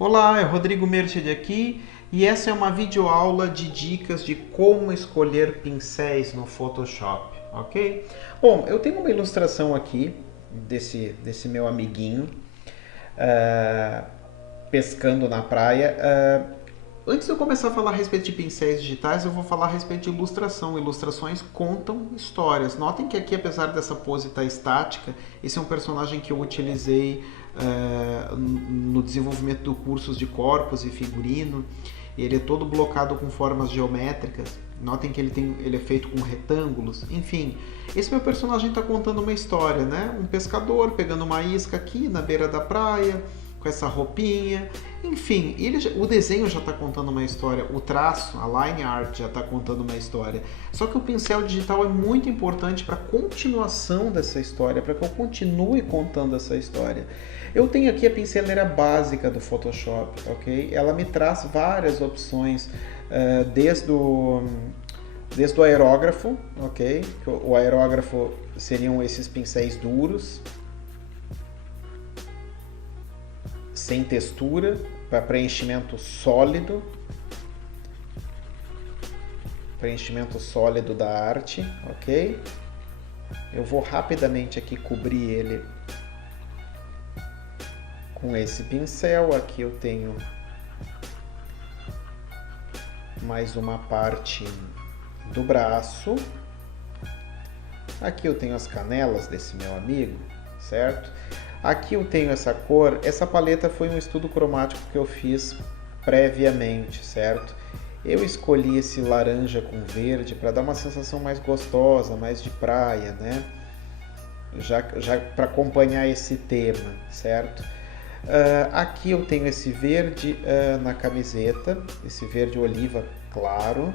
Olá, é Rodrigo Merchid aqui e essa é uma videoaula de dicas de como escolher pincéis no Photoshop, ok? Bom, eu tenho uma ilustração aqui desse meu amiguinho ah, pescando na praia. Antes de eu começar a falar a respeito de pincéis digitais, eu vou falar a respeito de ilustração. Ilustrações contam histórias. Notem que aqui, apesar dessa pose estar estática, esse é um personagem que eu utilizei no desenvolvimento do cursos de corpos e figurino. Ele é todo blocado com formas geométricas. Notem que ele é feito com retângulos. Enfim, esse meu personagem está contando uma história, né? Um pescador pegando uma isca aqui na beira da praia, com essa roupinha. Enfim, o desenho já está contando uma história, o traço, a line art já está contando uma história. Só que o pincel digital é muito importante para a continuação dessa história, para que eu continue contando essa história. Eu tenho aqui a pinceleira básica do Photoshop, ok? Ela me traz várias opções, desde o aerógrafo, ok? O aerógrafo seriam esses pincéis duros, sem textura, para preenchimento sólido da arte, ok? Eu vou rapidamente aqui cobrir ele com esse pincel. Aqui eu tenho mais uma parte do braço. Aqui eu tenho as canelas desse meu amigo, certo? Aqui eu tenho essa cor. Essa paleta foi um estudo cromático que eu fiz previamente, certo? Eu escolhi esse laranja com verde para dar uma sensação mais gostosa, mais de praia, né? Já para acompanhar esse tema, certo? Aqui eu tenho esse verde na camiseta, esse verde oliva claro.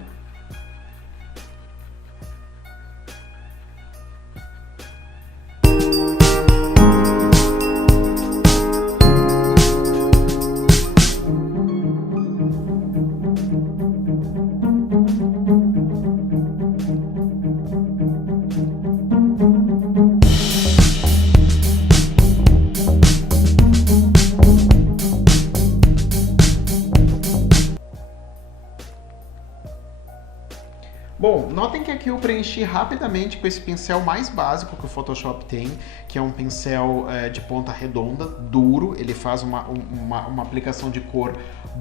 Bom, notem que aqui eu preenchi rapidamente com esse pincel mais básico que o Photoshop tem, que é um pincel de ponta redonda, duro. Ele faz uma aplicação de cor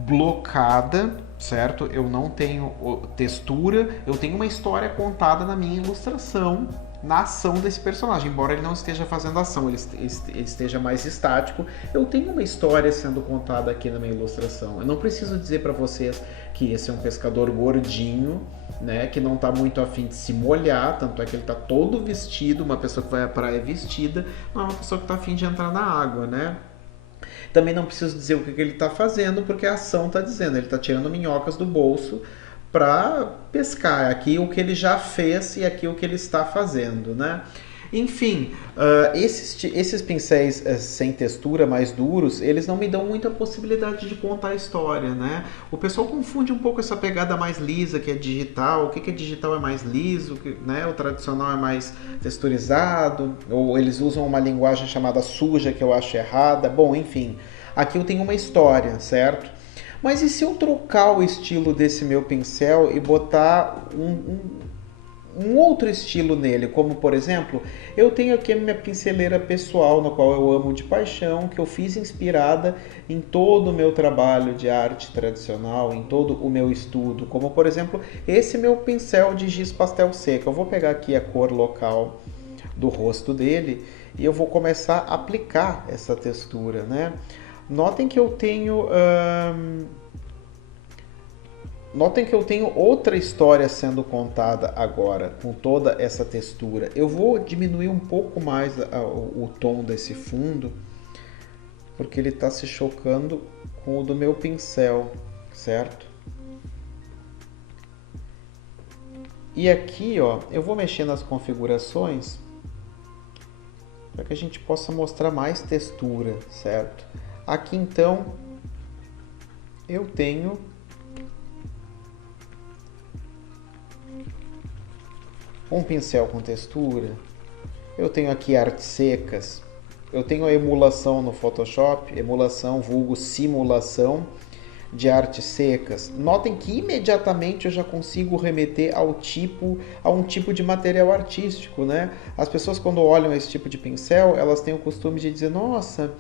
blocada, certo? Eu não tenho textura, eu tenho uma história contada na minha ilustração, na ação desse personagem. Embora ele não esteja fazendo ação, ele esteja mais estático, eu tenho uma história sendo contada aqui na minha ilustração. Eu não preciso dizer para vocês que esse é um pescador gordinho, né, que não está muito afim de se molhar, tanto é que ele está todo vestido. Uma pessoa que vai à praia vestida não é uma pessoa que está afim de entrar na água, né? Também não preciso dizer o que ele está fazendo, porque a ação está dizendo, ele está tirando minhocas do bolso para pescar. Aqui o que ele já fez e aqui o que ele está fazendo, né? Enfim, esses pincéis sem textura, mais duros, eles não me dão muita possibilidade de contar a história, né? O pessoal confunde um pouco essa pegada mais lisa, que é digital. O que é digital é mais liso, né? O tradicional é mais texturizado, ou eles usam uma linguagem chamada suja, que eu acho errada. Bom, enfim, aqui eu tenho uma história, certo? Mas e se eu trocar o estilo desse meu pincel e botar um outro estilo nele, como por exemplo, eu tenho aqui a minha pinceleira pessoal, na qual eu amo de paixão, que eu fiz inspirada em todo o meu trabalho de arte tradicional, em todo o meu estudo, como por exemplo, esse meu pincel de giz pastel seco. Eu vou pegar aqui a cor local do rosto dele e eu vou começar a aplicar essa textura, né? Notem que eu tenho outra história sendo contada agora, com toda essa textura. Eu vou diminuir um pouco mais o tom desse fundo, porque ele está se chocando com o do meu pincel, certo? E aqui, ó, eu vou mexer nas configurações para que a gente possa mostrar mais textura, certo? Aqui então eu tenho um pincel com textura. Eu tenho aqui artes secas, eu tenho a emulação no Photoshop, emulação vulgo simulação de artes secas. Notem que imediatamente eu já consigo remeter a um tipo de material artístico, né? As pessoas quando olham esse tipo de pincel, elas têm o costume de dizer, nossa,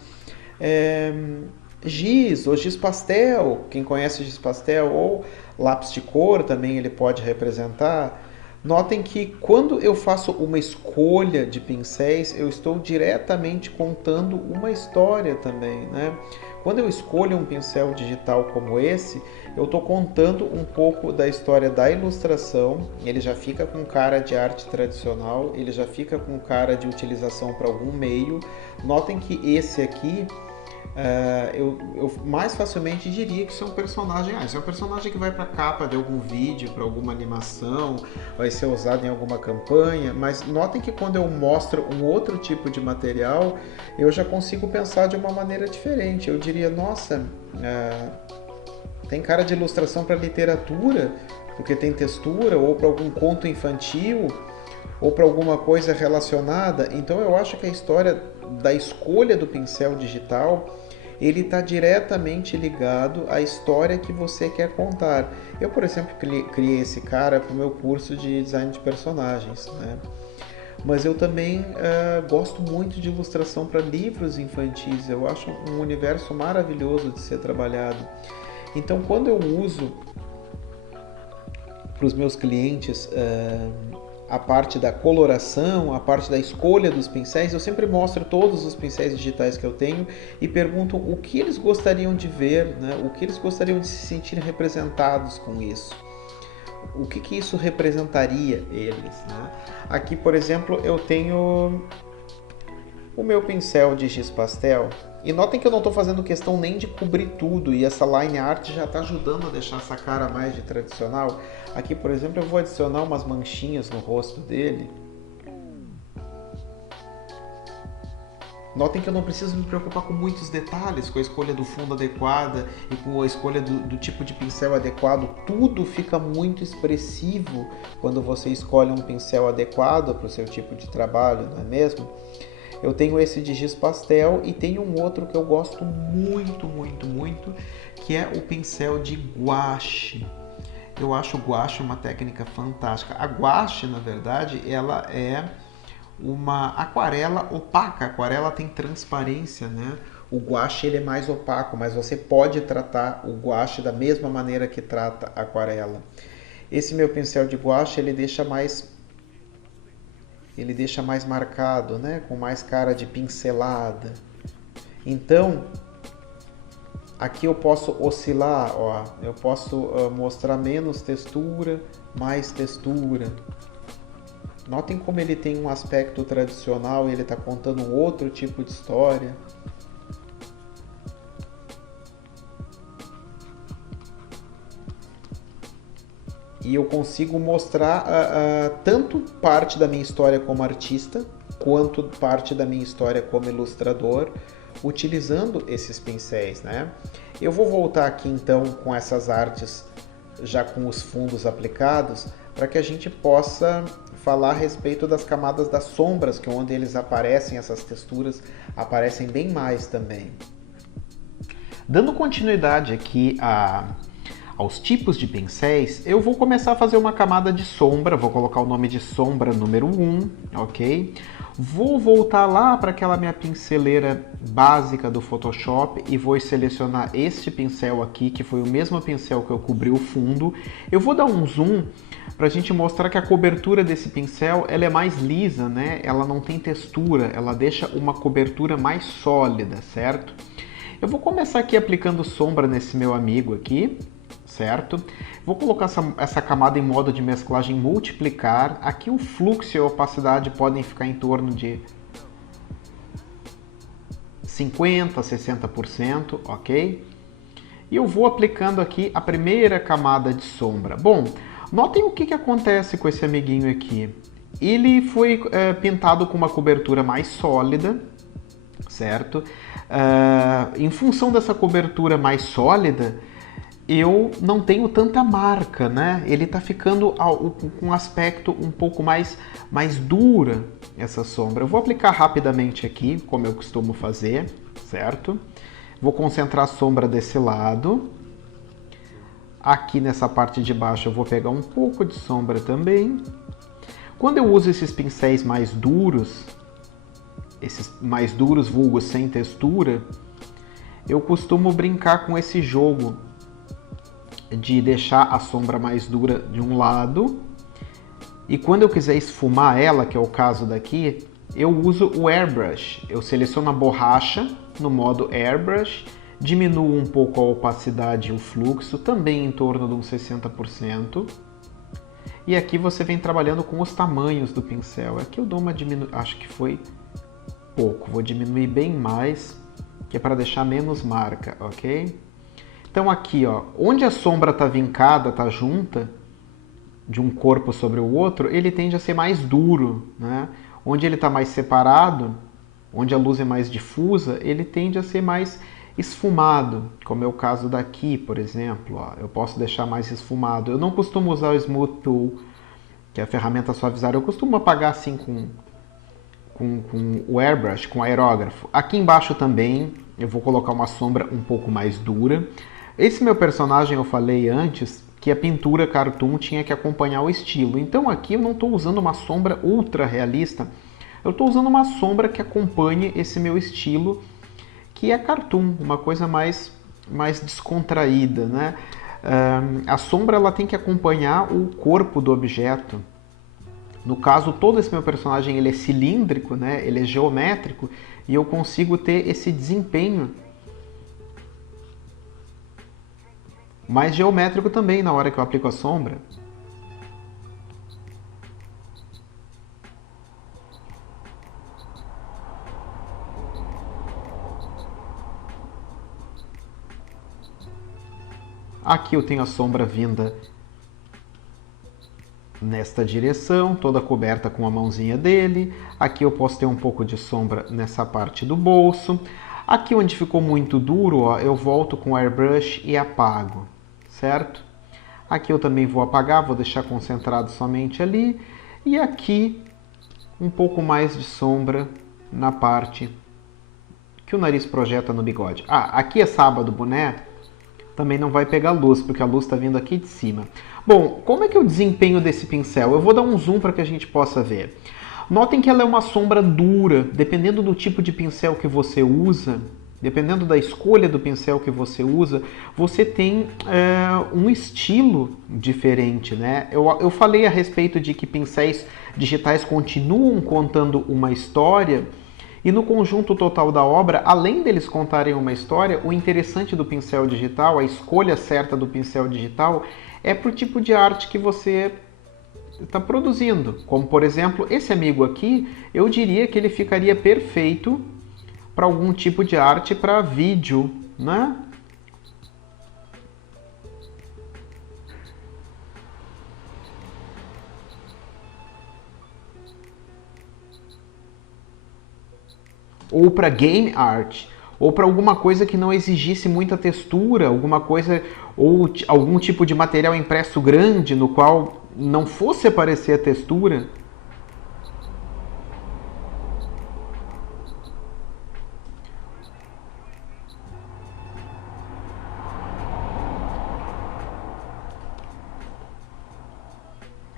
giz ou giz pastel, quem conhece giz pastel, ou lápis de cor também ele pode representar. Notem que quando eu faço uma escolha de pincéis, eu estou diretamente contando uma história também, né? Quando eu escolho um pincel digital como esse, eu estou contando um pouco da história da ilustração. Ele já fica com cara de arte tradicional, ele já fica com cara de utilização para algum meio. Notem que esse aqui, eu mais facilmente diria que isso é um personagem. Isso é um personagem que vai para a capa de algum vídeo, para alguma animação, vai ser usado em alguma campanha. Mas notem que quando eu mostro um outro tipo de material, eu já consigo pensar de uma maneira diferente. Eu diria, nossa, tem cara de ilustração para literatura, porque tem textura, ou para algum conto infantil, ou para alguma coisa relacionada. Então eu acho que a história da escolha do pincel digital, ele está diretamente ligado à história que você quer contar. Eu, por exemplo, criei esse cara para o meu curso de design de personagens, né? Mas eu também gosto muito de ilustração para livros infantis. Eu acho um universo maravilhoso de ser trabalhado. Então, quando eu uso para os meus clientes a parte da coloração, a parte da escolha dos pincéis, eu sempre mostro todos os pincéis digitais que eu tenho e pergunto o que eles gostariam de ver, né? O que eles gostariam de se sentir representados com isso. O que isso representaria eles, né? Aqui, por exemplo, eu tenho o meu pincel de giz pastel. E notem que eu não estou fazendo questão nem de cobrir tudo, e essa line art já está ajudando a deixar essa cara mais de tradicional. Aqui, por exemplo, eu vou adicionar umas manchinhas no rosto dele. Notem que eu não preciso me preocupar com muitos detalhes, com a escolha do fundo adequada e com a escolha do tipo de pincel adequado. Tudo fica muito expressivo quando você escolhe um pincel adequado para o seu tipo de trabalho, não é mesmo? Eu tenho esse de giz pastel e tenho um outro que eu gosto muito, muito, muito, que é o pincel de gouache. Eu acho o gouache uma técnica fantástica. A gouache, na verdade, ela é uma aquarela opaca. A aquarela tem transparência, né? O gouache ele é mais opaco, mas você pode tratar o gouache da mesma maneira que trata a aquarela. Esse meu pincel de gouache ele deixa mais marcado, né? Com mais cara de pincelada. Então, aqui eu posso oscilar, ó. Eu posso mostrar menos textura, mais textura. Notem como ele tem um aspecto tradicional e ele está contando um outro tipo de história. E eu consigo mostrar tanto parte da minha história como artista, quanto parte da minha história como ilustrador, utilizando esses pincéis, né? Eu vou voltar aqui então com essas artes já com os fundos aplicados, para que a gente possa falar a respeito das camadas das sombras, que é onde eles aparecem, essas texturas aparecem bem mais também. Dando continuidade aqui aos tipos de pincéis, eu vou começar a fazer uma camada de sombra, vou colocar o nome de sombra número 1, ok? Vou voltar lá para aquela minha pinceleira básica do Photoshop e vou selecionar este pincel aqui, que foi o mesmo pincel que eu cobri o fundo. Eu vou dar um zoom para a gente mostrar que a cobertura desse pincel ela é mais lisa, né? Ela não tem textura, ela deixa uma cobertura mais sólida, certo? Eu vou começar aqui aplicando sombra nesse meu amigo aqui, certo? Vou colocar essa camada em modo de mesclagem multiplicar. Aqui o fluxo e a opacidade podem ficar em torno de 50% a 60%, ok? E eu vou aplicando aqui a primeira camada de sombra. Bom, notem o que acontece com esse amiguinho aqui. Ele foi pintado com uma cobertura mais sólida, certo? Em função dessa cobertura mais sólida, eu não tenho tanta marca, né? Ele tá ficando com um aspecto um pouco mais dura, essa sombra. Eu vou aplicar rapidamente aqui, como eu costumo fazer, certo? Vou concentrar a sombra desse lado. Aqui nessa parte de baixo eu vou pegar um pouco de sombra também. Quando eu uso esses pincéis mais duros vulgo sem textura, eu costumo brincar com esse jogo de deixar a sombra mais dura de um lado, e quando eu quiser esfumar ela, que é o caso daqui, eu uso o Airbrush. Eu seleciono a borracha no modo Airbrush, diminuo um pouco a opacidade e o fluxo, também em torno de uns 60%. E aqui você vem trabalhando com os tamanhos do pincel. Aqui eu dou uma diminuição, acho que foi pouco, vou diminuir bem mais, que é para deixar menos marca, ok? Então aqui, ó, onde a sombra está vincada, está junta, de um corpo sobre o outro, ele tende a ser mais duro, né? Onde ele está mais separado, onde a luz é mais difusa, ele tende a ser mais esfumado, como é o caso daqui, por exemplo. Ó, eu posso deixar mais esfumado. Eu não costumo usar o Smooth Tool, que é a ferramenta suavizar. Eu costumo apagar assim com o Airbrush, com o aerógrafo. Aqui embaixo também eu vou colocar uma sombra um pouco mais dura. Esse meu personagem, eu falei antes que a pintura cartoon tinha que acompanhar o estilo. Então aqui eu não estou usando uma sombra ultra realista, eu estou usando uma sombra que acompanhe esse meu estilo, que é cartoon, uma coisa mais descontraída, né? A sombra ela tem que acompanhar o corpo do objeto. No caso, todo esse meu personagem ele é cilíndrico, né? Ele é geométrico, e eu consigo ter esse desempenho mais geométrico também na hora que eu aplico a sombra. Aqui eu tenho a sombra vinda nesta direção, toda coberta com a mãozinha dele. Aqui eu posso ter um pouco de sombra nessa parte do bolso. Aqui onde ficou muito duro, ó, eu volto com o Airbrush e apago, certo? Aqui eu também vou apagar, vou deixar concentrado somente ali. E aqui um pouco mais de sombra na parte que o nariz projeta no bigode. Ah, aqui é sábado, boné. Também não vai pegar luz, porque a luz está vindo aqui de cima. Bom, como é que é o desempenho desse pincel? Eu vou dar um zoom para que a gente possa ver. Notem que ela é uma sombra dura, dependendo do tipo de pincel que você usa, dependendo da escolha do pincel que você usa, você tem um estilo diferente, né? Eu falei a respeito de que pincéis digitais continuam contando uma história, e no conjunto total da obra, além deles contarem uma história, o interessante do pincel digital, a escolha certa do pincel digital, é para o tipo de arte que você está produzindo. Como, por exemplo, esse amigo aqui, eu diria que ele ficaria perfeito para algum tipo de arte para vídeo, né? Ou para game art, ou para alguma coisa que não exigisse muita textura, alguma coisa, ou algum tipo de material impresso grande no qual não fosse aparecer a textura.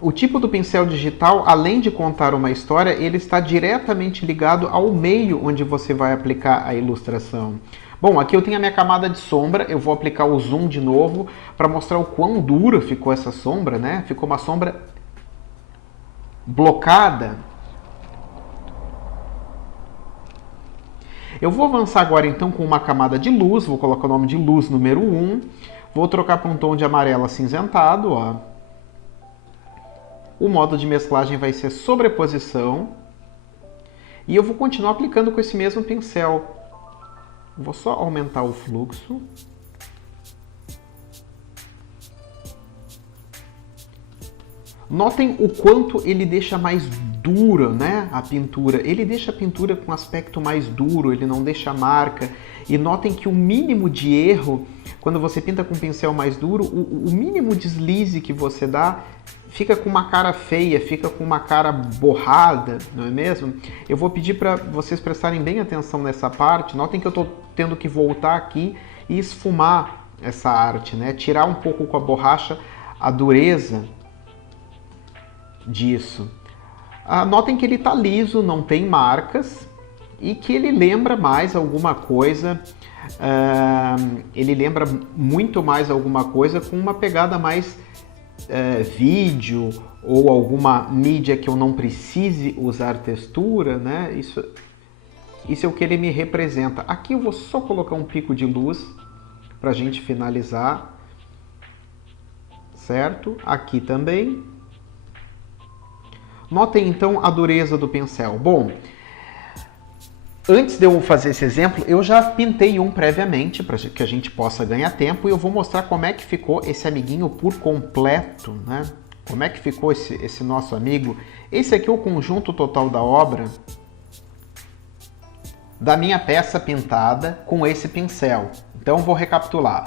O tipo do pincel digital, além de contar uma história, ele está diretamente ligado ao meio onde você vai aplicar a ilustração. Bom, aqui eu tenho a minha camada de sombra, eu vou aplicar o zoom de novo para mostrar o quão dura ficou essa sombra, né? Ficou uma sombra blocada. Eu vou avançar agora então com uma camada de luz, vou colocar o nome de luz número 1, vou trocar para um tom de amarelo acinzentado, ó. O modo de mesclagem vai ser sobreposição. E eu vou continuar aplicando com esse mesmo pincel. Vou só aumentar o fluxo. Notem o quanto ele deixa mais dura, né, a pintura. Ele deixa a pintura com um aspecto mais duro, ele não deixa marca. E notem que o mínimo de erro quando você pinta com um pincel mais duro, o mínimo deslize que você dá fica com uma cara feia, fica com uma cara borrada, não é mesmo? Eu vou pedir para vocês prestarem bem atenção nessa parte. Notem que eu estou tendo que voltar aqui e esfumar essa arte, né? Tirar um pouco com a borracha a dureza disso. Notem que ele está liso, não tem marcas e que ele lembra mais alguma coisa. Ele lembra muito mais alguma coisa com uma pegada mais vídeo ou alguma mídia que eu não precise usar textura, né? Isso é o que ele me representa. Aqui eu vou só colocar um pico de luz para a gente finalizar, certo? Aqui também. Notem então a dureza do pincel. Bom, antes de eu fazer esse exemplo, eu já pintei um previamente para que a gente possa ganhar tempo e eu vou mostrar como é que ficou esse amiguinho por completo, né? Como é que ficou esse nosso amigo. Esse aqui é o conjunto total da obra da minha peça pintada com esse pincel. Então vou recapitular.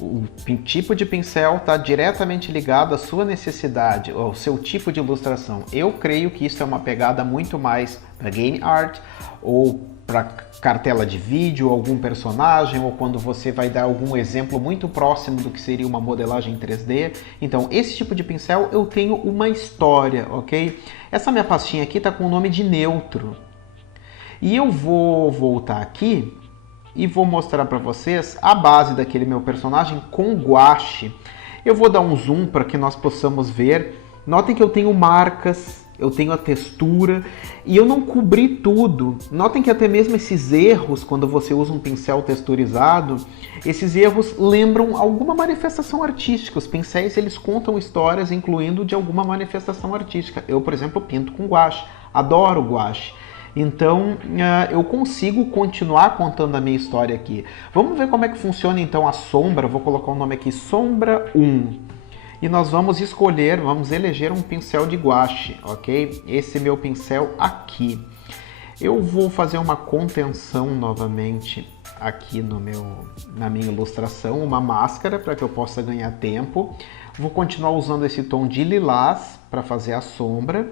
O tipo de pincel está diretamente ligado à sua necessidade, ao seu tipo de ilustração. Eu creio que isso é uma pegada muito mais para game art ou para cartela de vídeo, algum personagem, ou quando você vai dar algum exemplo muito próximo do que seria uma modelagem 3D. Então, esse tipo de pincel eu tenho uma história, ok? Essa minha pastinha aqui está com o nome de neutro. E eu vou voltar aqui e vou mostrar para vocês a base daquele meu personagem com guache. Eu vou dar um zoom para que nós possamos ver. Notem que eu tenho marcas, eu tenho a textura e eu não cobri tudo. Notem que até mesmo esses erros, quando você usa um pincel texturizado, esses erros lembram alguma manifestação artística. Os pincéis, eles contam histórias, incluindo de alguma manifestação artística. Eu, por exemplo, pinto com guache, adoro guache. Então, eu consigo continuar contando a minha história aqui. Vamos ver como é que funciona então a sombra. Vou colocar o nome aqui, Sombra 1. E nós vamos escolher, vamos eleger um pincel de guache, ok? Esse meu pincel aqui. Eu vou fazer uma contenção novamente aqui na minha ilustração, uma máscara para que eu possa ganhar tempo. Vou continuar usando esse tom de lilás para fazer a sombra.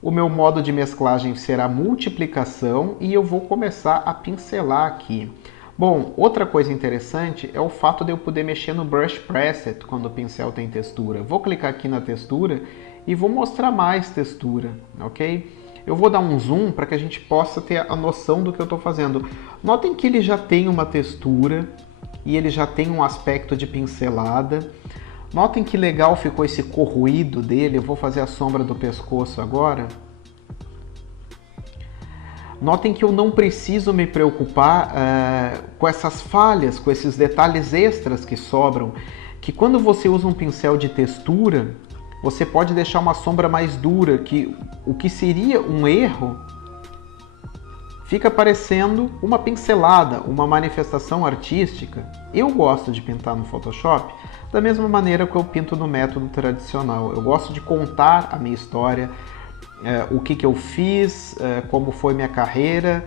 O meu modo de mesclagem será multiplicação e eu vou começar a pincelar aqui. Bom, outra coisa interessante é o fato de eu poder mexer no Brush Preset quando o pincel tem textura. Vou clicar aqui na textura e vou mostrar mais textura, ok? Eu vou dar um zoom para que a gente possa ter a noção do que eu estou fazendo. Notem que ele já tem uma textura e ele já tem um aspecto de pincelada. Notem que legal ficou esse corroído dele. Eu vou fazer a sombra do pescoço agora. Notem que eu não preciso me preocupar com essas falhas, com esses detalhes extras que sobram, que quando você usa um pincel de textura, você pode deixar uma sombra mais dura, que o que seria um erro fica parecendo uma pincelada, uma manifestação artística. Eu gosto de pintar no Photoshop da mesma maneira que eu pinto no método tradicional. Eu gosto de contar a minha história, o que eu fiz, como foi minha carreira,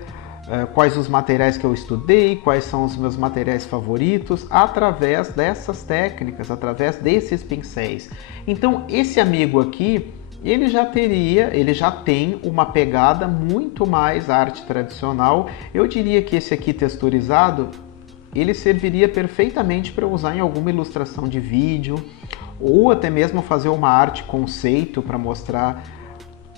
quais os materiais que eu estudei, quais são os meus materiais favoritos, através dessas técnicas, através desses pincéis. Então, esse amigo aqui, ele já tem uma pegada muito mais arte tradicional. Eu diria que esse aqui texturizado, ele serviria perfeitamente para usar em alguma ilustração de vídeo, ou até mesmo fazer uma arte conceito para mostrar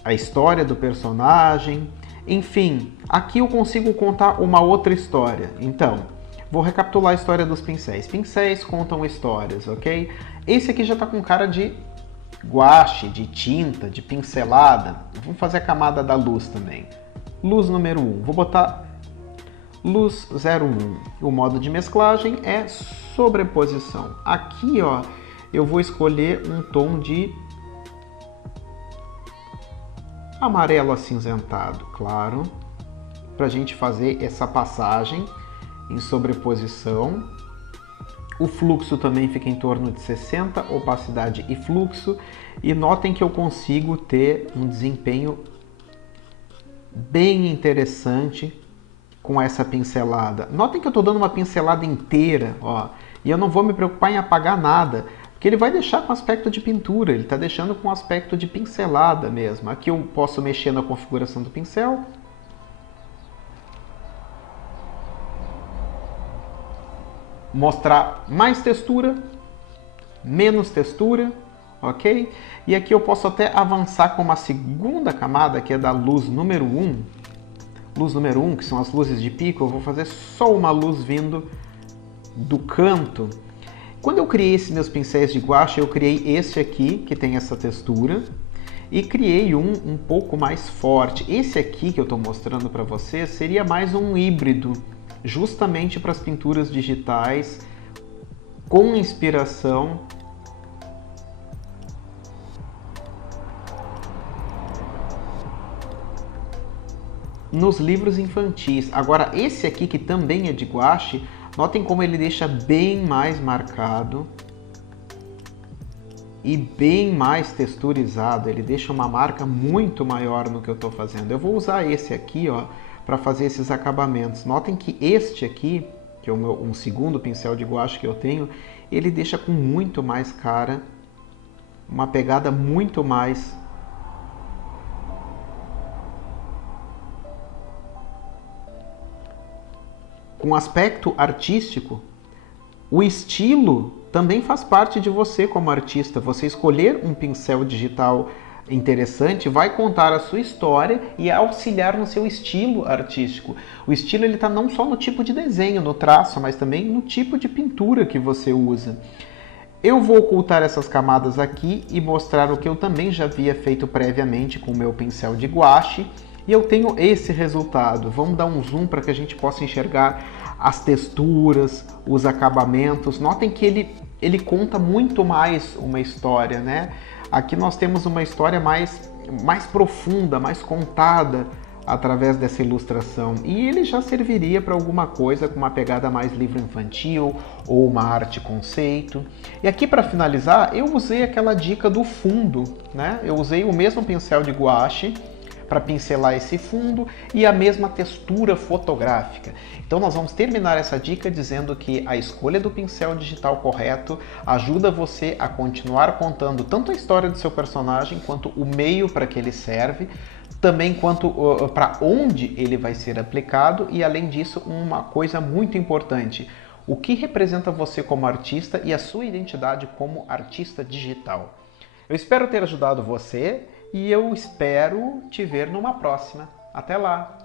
a história do personagem. Enfim, aqui eu consigo contar uma outra história. Então, vou recapitular a história dos pincéis. Pincéis contam histórias, ok? Esse aqui já está com cara de guache, de tinta, de pincelada. Vamos fazer a camada da luz também. Luz número 1. Vou botar luz 01. O modo de mesclagem é sobreposição. Aqui, ó, eu vou escolher um tom de amarelo acinzentado, claro, para a gente fazer essa passagem em sobreposição. O fluxo também fica em torno de 60, opacidade e fluxo. E notem que eu consigo ter um desempenho bem interessante com essa pincelada. Notem que eu estou dando uma pincelada inteira, ó. E eu não vou me preocupar em apagar nada, porque ele vai deixar com aspecto de pintura, ele está deixando com aspecto de pincelada mesmo. Aqui eu posso mexer na configuração do pincel. Mostrar mais textura, menos textura, ok? E aqui eu posso até avançar com uma segunda camada, que é da luz número 1. Luz número 1, que são as luzes de pico, eu vou fazer só uma luz vindo do canto. Quando eu criei esses meus pincéis de guache, eu criei este aqui, que tem essa textura, e criei um pouco mais forte. Esse aqui que eu estou mostrando para vocês seria mais um híbrido, justamente para as pinturas digitais, com inspiração nos livros infantis. Agora, esse aqui, que também é de guache, notem como ele deixa bem mais marcado e bem mais texturizado. Ele deixa uma marca muito maior no que eu estou fazendo. Eu vou usar esse aqui, ó, para fazer esses acabamentos. Notem que este aqui, que é um segundo pincel de guache que eu tenho, ele deixa com muito mais cara, uma pegada muito mais com aspecto artístico. O estilo também faz parte de você como artista. Você escolher um pincel digital interessante vai contar a sua história e auxiliar no seu estilo artístico. O estilo ele está não só no tipo de desenho, no traço, mas também no tipo de pintura que você usa. Eu vou ocultar essas camadas aqui e mostrar o que eu também já havia feito previamente com o meu pincel de guache. E eu tenho esse resultado. Vamos dar um zoom para que a gente possa enxergar as texturas, os acabamentos. Notem que ele conta muito mais uma história, né? Aqui nós temos uma história mais profunda, mais contada através dessa ilustração. E ele já serviria para alguma coisa com uma pegada mais livro infantil ou uma arte conceito. E aqui, para finalizar, eu usei aquela dica do fundo, né? Eu usei o mesmo pincel de guache para pincelar esse fundo e a mesma textura fotográfica. Então nós vamos terminar essa dica dizendo que a escolha do pincel digital correto ajuda você a continuar contando tanto a história do seu personagem, quanto o meio para que ele serve, também quanto para onde ele vai ser aplicado e, além disso, uma coisa muito importante: o que representa você como artista e a sua identidade como artista digital. Eu espero ter ajudado você e eu espero te ver numa próxima. Até lá!